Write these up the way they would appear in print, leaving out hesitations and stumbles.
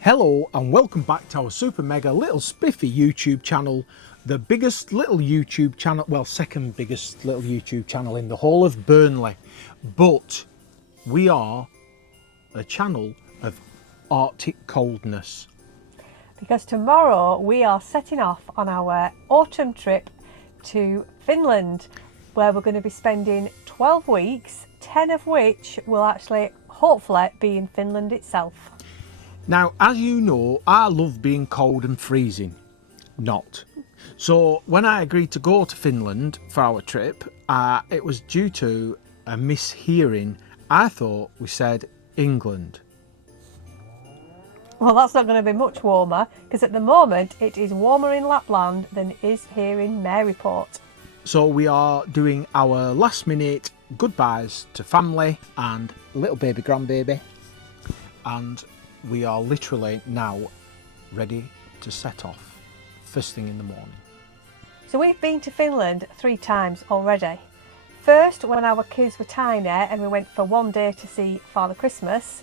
Hello and welcome back to our super mega little spiffy YouTube channel, the biggest little YouTube channel, well, second biggest little YouTube channel in the whole of Burnley, but we are a channel of Arctic coldness. Because tomorrow we are setting off on our autumn trip to Finland, where we're going to be spending 12 weeks, 10 of which will actually hopefully be in Finland itself. Now, as you know, I love being cold and freezing. Not. So when I agreed to go to Finland for our trip, it was due to a mishearing. I thought we said England. Well, that's not going to be much warmer, because at the moment it is warmer in Lapland than it is here in Maryport. So we are doing our last minute goodbyes to family and little baby grandbaby, and we are literally now ready to set off first thing in the morning. So we've been to Finland 3 times already. First when our kids were tiny and we went for one day to see Father Christmas.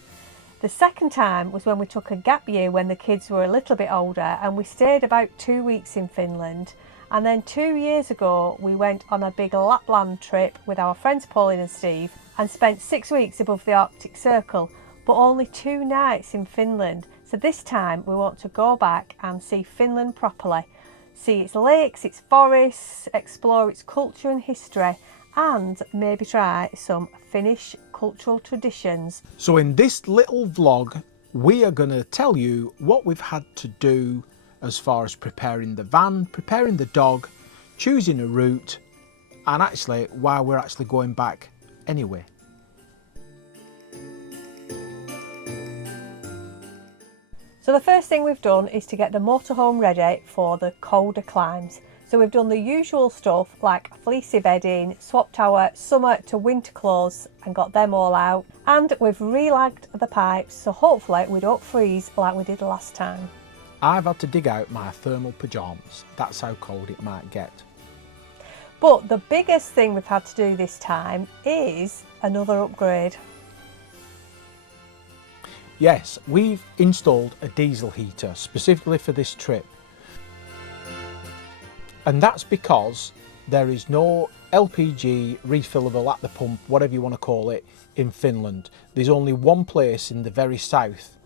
The second time was when we took a gap year when the kids were a little bit older, and we stayed about 2 weeks in Finland. And then 2 years ago we went on a big Lapland trip with our friends Pauline and Steve and spent 6 weeks above the Arctic Circle, but only 2 nights in Finland. So this time we want to go back and see Finland properly. See its lakes, its forests, explore its culture and history, and maybe try some Finnish cultural traditions. So in this little vlog, we are going to tell you what we've had to do as far as preparing the van, preparing the dog, choosing a route, and actually why we're actually going back anyway. So the first thing we've done is to get the motorhome ready for the colder climes. So we've done the usual stuff like fleecy bedding, swapped our summer to winter clothes and got them all out. And we've relagged the pipes so hopefully we don't freeze like we did last time. I've had to dig out my thermal pyjamas. That's how cold it might get. But the biggest thing we've had to do this time is another upgrade. Yes, we've installed a diesel heater specifically for this trip. And that's because there is no LPG refillable at the pump, whatever you want to call it, in Finland. There's only one place in the very south.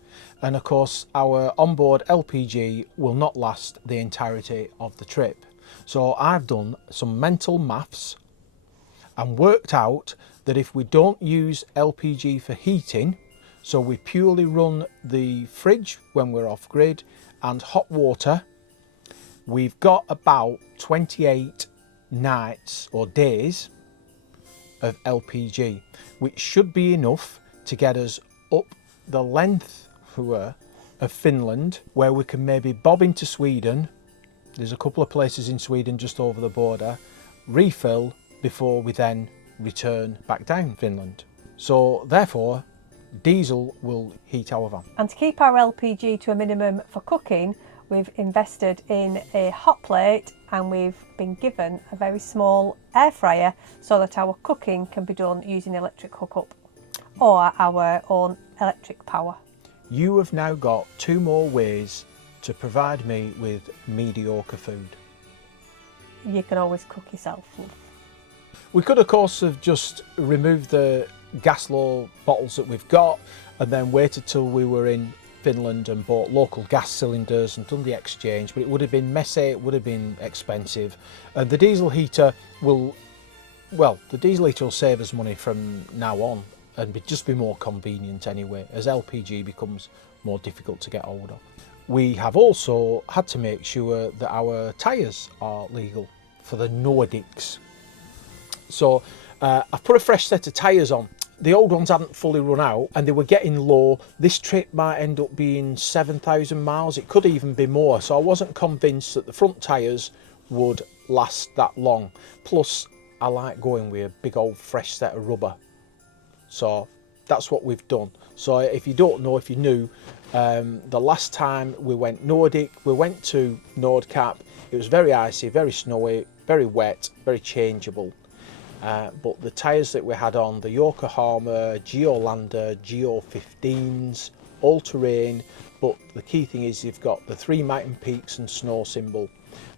And of course, our onboard LPG will not last the entirety of the trip. So I've done some mental maths and worked out that if we don't use LPG for heating, so we purely run the fridge when we're off grid and hot water, we've got about 28 nights or days of LPG, which should be enough to get us up the length of Finland, where we can maybe bob into Sweden. There's a couple of places in Sweden just over the border, refill before we then return back down Finland. So therefore, diesel will heat our van. And to keep our LPG to a minimum for cooking, we've invested in a hot plate and we've been given a very small air fryer so that our cooking can be done using electric hookup or our own electric power. You have now got 2 more ways to provide me with mediocre food. You can always cook yourself, love. We could of course have just removed the gas low bottles that we've got and then waited till we were in Finland and bought local gas cylinders and done the exchange, but it would have been messy, it would have been expensive, and the diesel heater will save us money from now on and just be more convenient anyway, as LPG becomes more difficult to get hold of. We have also had to make sure that our tyres are legal for the Nordics. So I've put a fresh set of tyres on. The old ones hadn't fully run out and they were getting low. This trip might end up being 7,000 miles. It could even be more. So I wasn't convinced that the front tyres would last that long. Plus, I like going with a big old fresh set of rubber. So that's what we've done. So if you don't know, if you're new, the last time we went Nordic, we went to Nordkapp. It was very icy, very snowy, very wet, very changeable. But the tyres that we had on, the Yokohama, Geolander, Geo 15s, all terrain, but the key thing is you've got the 3 mountain peaks and snow symbol,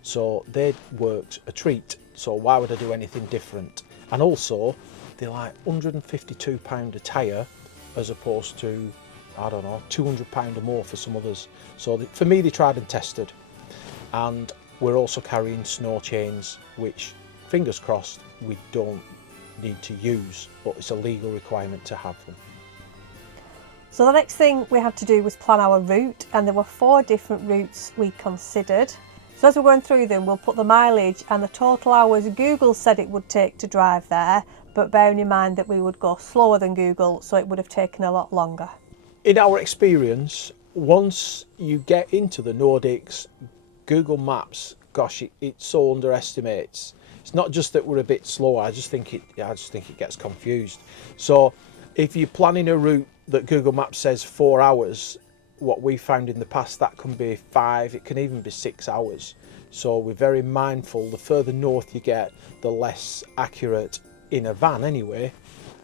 so they worked a treat, so why would I do anything different? And also they're like £152 a tyre as opposed to, I don't know, £200 or more for some others. So for me, they tried and tested. And we're also carrying snow chains, which, fingers crossed, we don't need to use, but it's a legal requirement to have them. So the next thing we had to do was plan our route, and there were 4 different routes we considered. So as we're going through them, we'll put the mileage and the total hours Google said it would take to drive there, but bearing in mind that we would go slower than Google, so it would have taken a lot longer. In our experience, once you get into the Nordics, Google Maps, gosh, it so underestimates. It's not just that we're a bit slower. I just think it gets confused. So if you're planning a route that Google Maps says 4 hours, what we found in the past, that can be 5, it can even be 6 hours. So we're very mindful, the further north you get, the less accurate, in a van anyway,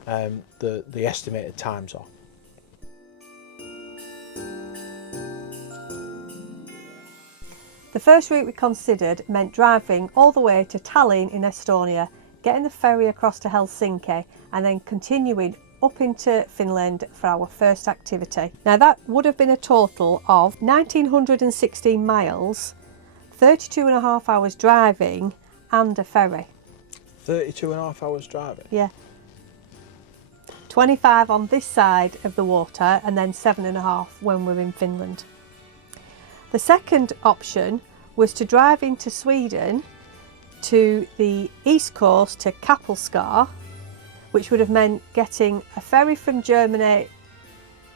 the estimated times are. The first route we considered meant driving all the way to Tallinn in Estonia, getting the ferry across to Helsinki, and then continuing up into Finland for our first activity. Now that would have been a total of 1,916 miles, 32.5 hours driving and a ferry. 32.5 hours driving? Yeah. 25 on this side of the water and then 7.5 when we're in Finland. The second option was to drive into Sweden to the east coast to CAMpRA, which would have meant getting a ferry from Germany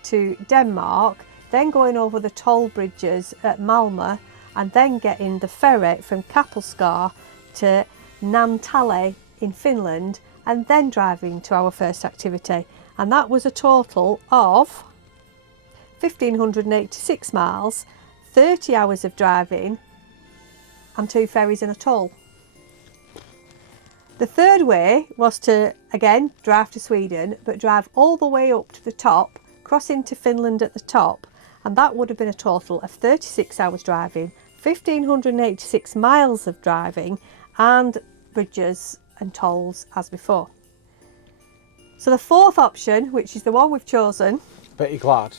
to Denmark, then going over the toll bridges at Malmö, and then getting the ferry from CAMpRA to Naantali in Finland, and then driving to our first activity. And that was a total of 1,586 miles, 30 hours of driving and 2 ferries and a toll. The third way was to, again, drive to Sweden, but drive all the way up to the top, cross into Finland at the top, and that would have been a total of 36 hours driving, 1,586 miles of driving, and bridges and tolls as before. So the fourth option, which is the one we've chosen, Bet you're glad.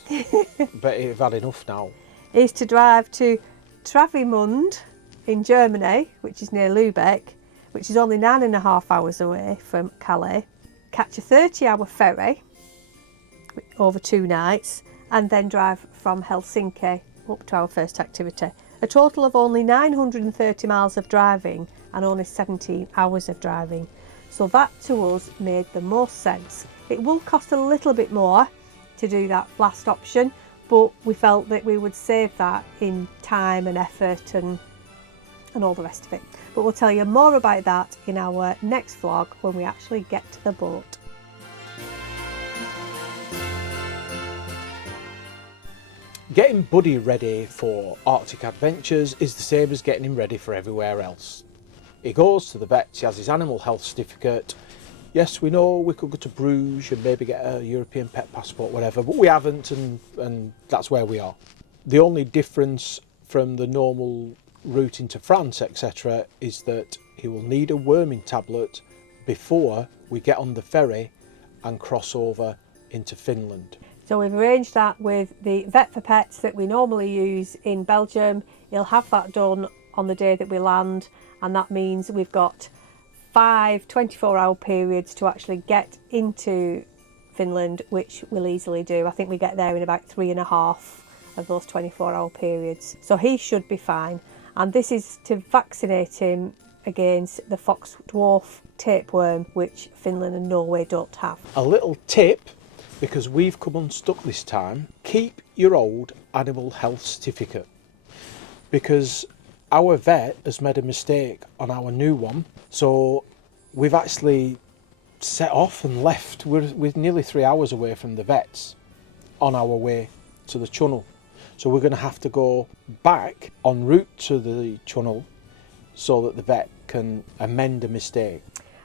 Bet you've had enough now. is to drive to Travemünde in Germany, which is near Lübeck, which is only 9.5 hours away from Calais, catch a 30-hour ferry over 2 nights, and then drive from Helsinki up to our first activity. A total of only 930 miles of driving and only 17 hours of driving. So that to us made the most sense. It will cost a little bit more to do that last option, but we felt that we would save that in time and effort and all the rest of it. But we'll tell you more about that in our next vlog when we actually get to the boat. Getting Buddy ready for Arctic adventures is the same as getting him ready for everywhere else. He goes to the vets, he has his animal health certificate. Yes, we know we could go to Bruges and maybe get a European pet passport, whatever, but we haven't, and that's where we are. The only difference from the normal route into France, etc., is that he will need a worming tablet before we get on the ferry and cross over into Finland. So we've arranged that with the vet for pets that we normally use in Belgium. He'll have that done on the day that we land, and that means we've got 5 24-hour periods to actually get into Finland, which we'll easily do. I think we get there in about 3.5 of those 24-hour periods. So he should be fine. And this is to vaccinate him against the fox dwarf tapeworm, which Finland and Norway don't have. A little tip, because we've come unstuck this time, keep your old animal health certificate, because our vet has made a mistake on our new one, so we've actually set off and left. We're nearly 3 hours away from the vets on our way to the channel, so we're going to have to go back en route to the channel so that the vet can amend a mistake.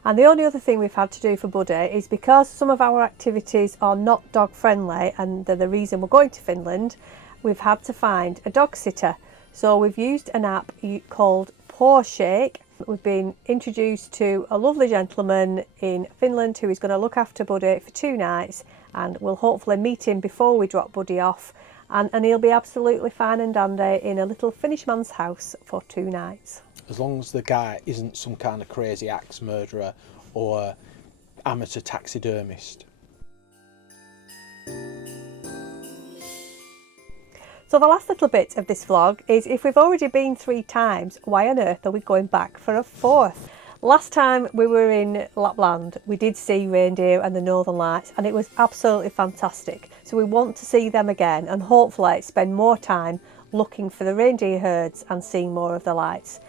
And the only other thing we've had to do for Buddy is because some of our activities are not dog friendly and they're the reason we're going to Finland, we've had to find a dog sitter. So we've used an app called Porsche. We've been introduced to a lovely gentleman in Finland who is going to look after Buddy for 2 nights, and we'll hopefully meet him before we drop Buddy off, and he'll be absolutely fine and dandy in a little Finnish man's house for 2 nights. As long as the guy isn't some kind of crazy axe murderer or amateur taxidermist. So the last little bit of this vlog is, if we've already been 3 times, why on earth are we going back for a 4th? Last time we were in Lapland, we did see reindeer and the Northern Lights, and it was absolutely fantastic. So we want to see them again and hopefully spend more time looking for the reindeer herds and seeing more of the lights.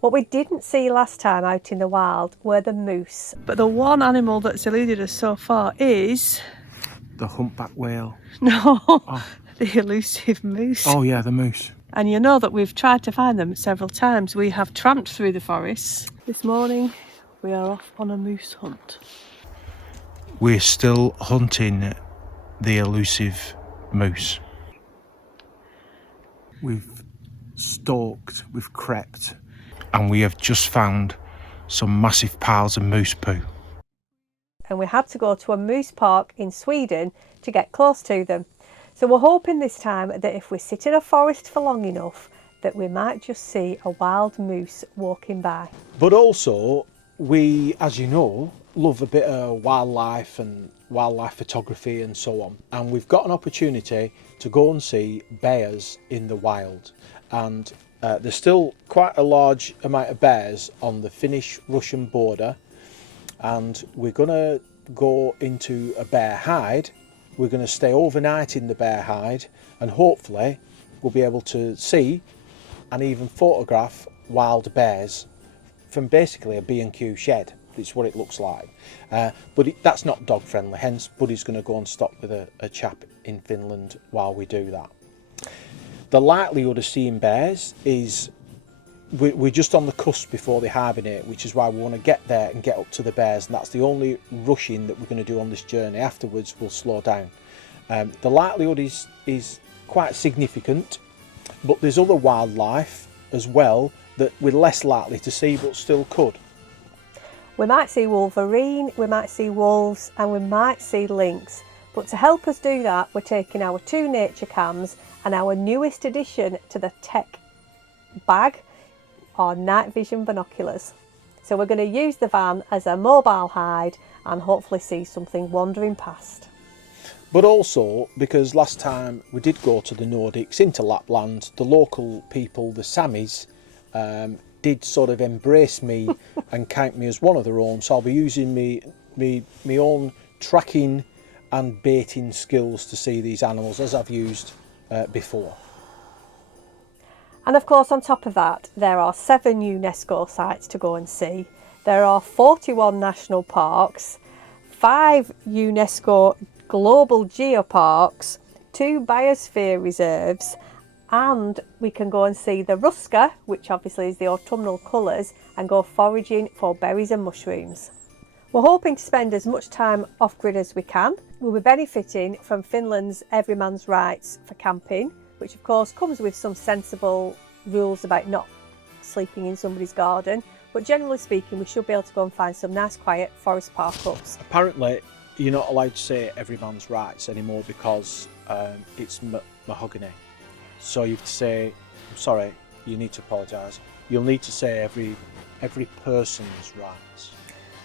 What we didn't see last time out in the wild were the moose. But the one animal that's eluded us so far is... The humpback whale. No, the elusive moose. Oh yeah, the moose. And you know that we've tried to find them several times. We have tramped through the forests. This morning we are off on a moose hunt. We're still hunting the elusive moose. We've stalked, we've crept, and we have just found some massive piles of moose poo. And we had to go to a moose park in Sweden to get close to them. So we're hoping this time that if we sit in a forest for long enough, that we might just see a wild moose walking by. But also, we, as you know, love a bit of wildlife and wildlife photography and so on. And we've got an opportunity to go and see bears in the wild. And there's still quite a large amount of bears on the Finnish-Russian border, and we're going to go into a bear hide. We're going to stay overnight in the bear hide, and hopefully we'll be able to see and even photograph wild bears from basically a B&Q shed. It's what it looks like, but that's not dog friendly, hence Buddy's going to go and stop with a chap in Finland while we do that. The likelihood of seeing bears is we're just on the cusp before they hibernate, which is why we want to get there and get up to the bears, and that's the only rushing that we're going to do on this journey. Afterwards we'll slow down. The likelihood is quite significant, but there's other wildlife as well that we're less likely to see but still could. We might see wolverine, we might see wolves, and we might see lynx. But to help us do that, we're taking our 2 nature cams and our newest addition to the tech bag, our night vision binoculars. So we're going to use the van as a mobile hide and hopefully see something wandering past. But also, because last time we did go to the Nordics, into Lapland, the local people, the Samis, did sort of embrace me and count me as one of their own. So I'll be using me own tracking and baiting skills to see these animals as I've used before. And of course, on top of that, there are 7 UNESCO sites to go and see. There are 41 national parks, 5 UNESCO global geoparks, 2 biosphere reserves, and we can go and see the ruska, which obviously is the autumnal colours, and go foraging for berries and mushrooms. We're hoping to spend as much time off-grid as we can. We'll be benefiting from Finland's every man's rights for camping, which of course comes with some sensible rules about not sleeping in somebody's garden. But generally speaking, we should be able to go and find some nice quiet forest park-ups. Apparently, you're not allowed to say every man's rights anymore because it's mahogany. So you have to say, I'm sorry, you need to apologise. You'll need to say every person's rights.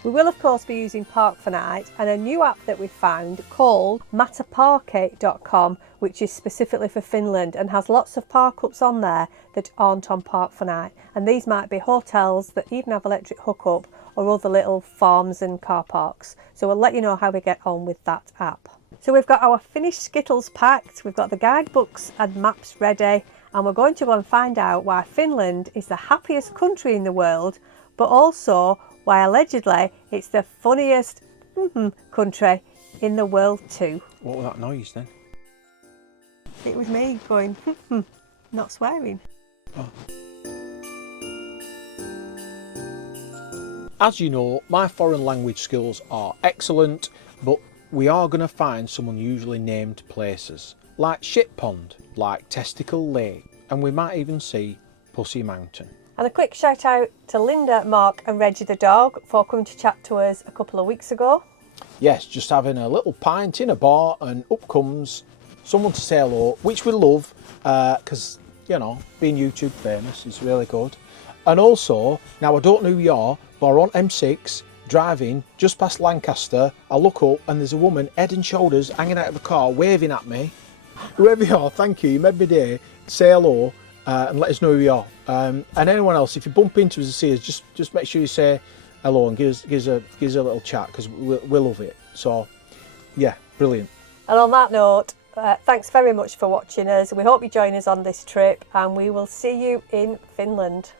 We will of course be using Park for Night and a new app that we found called Mataparke.com, which is specifically for Finland and has lots of park-ups on there that aren't on Park for Night. And these might be hotels that even have electric hookup or other little farms and car parks. So we'll let you know how we get on with that app. So we've got our Finnish Skittles packed, we've got the guidebooks and maps ready, and we're going to go and find out why Finland is the happiest country in the world, but also why allegedly it's the funniest country in the world too. What was that noise then? It was me going, not swearing. Oh. As you know, my foreign language skills are excellent, but we are going to find some unusually named places, like Shit Pond, like Testicle Lake, and we might even see Pussy Mountain. And a quick shout out to Linda, Mark and Reggie the dog for coming to chat to us a couple of weeks ago. Yes, just having a little pint in a bar and up comes someone to say hello, which we love because, you know, being YouTube famous is really good. And also, now I don't know who you are, but we're on M6 driving just past Lancaster. I look up and there's a woman head and shoulders hanging out of the car waving at me. Whoever you are, thank you, you made my day. Say hello and let us know who you are. And anyone else, if you bump into us and see us, just make sure you say hello and give us a little chat because we love it. So yeah, brilliant. And on that note, thanks very much for watching us. We hope you join us on this trip and we will see you in Finland.